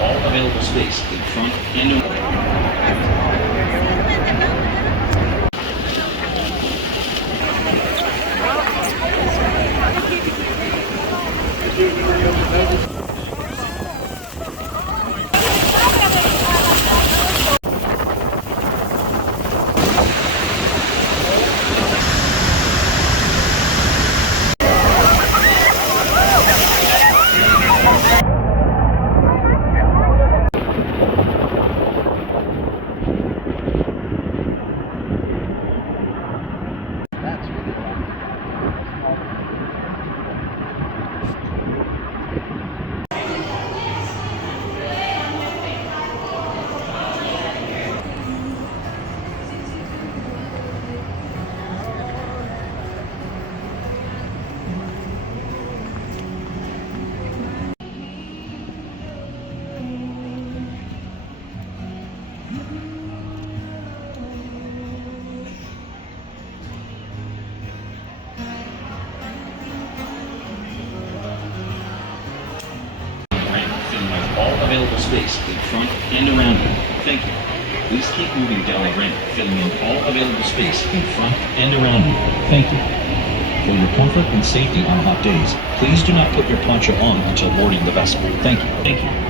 all available space in front and all available space in front and around you. Thank you. Please keep moving down the ramp, filling in all available space in front and around you. Thank you. For your comfort and safety on hot days, please do not put your poncho on until boarding the vessel. Thank you. Thank you.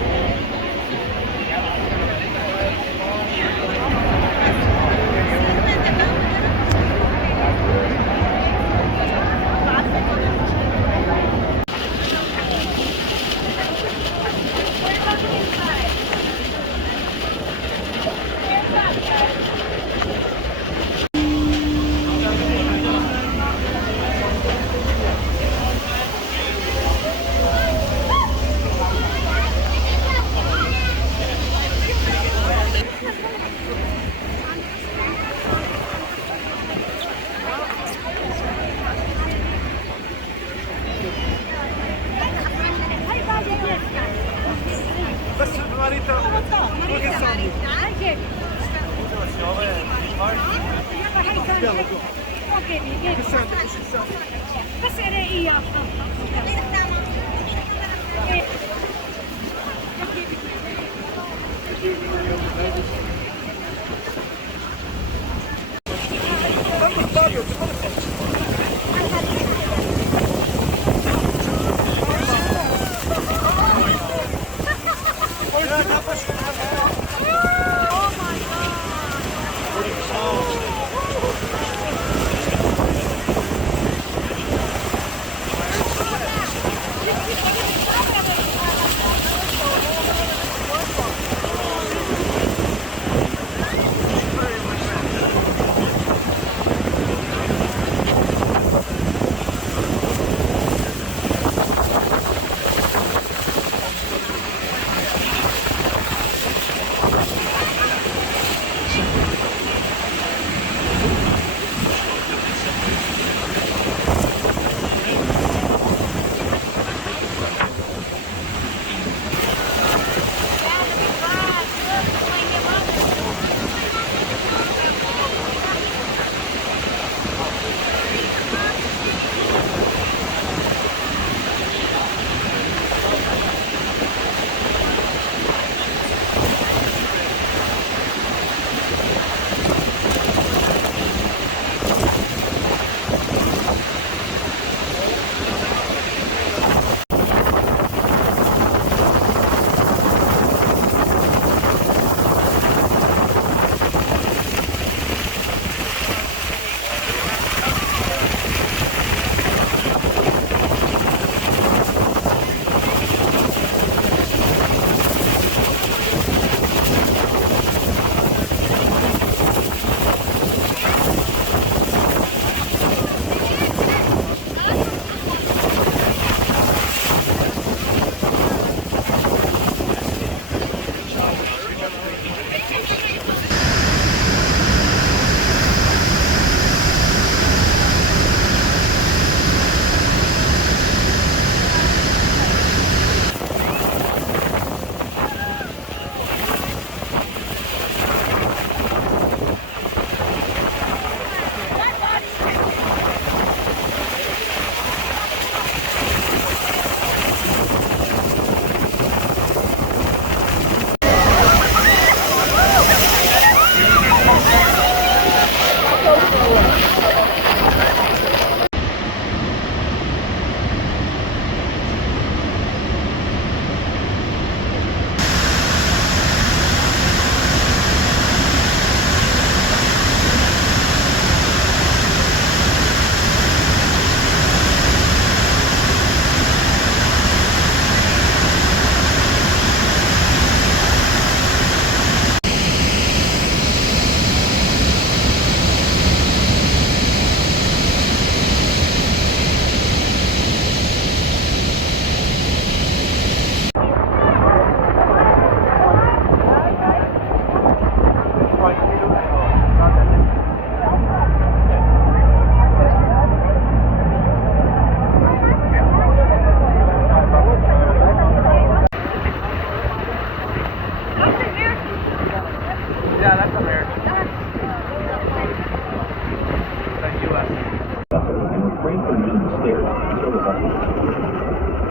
train comes down the stairs, sort of like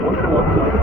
once the love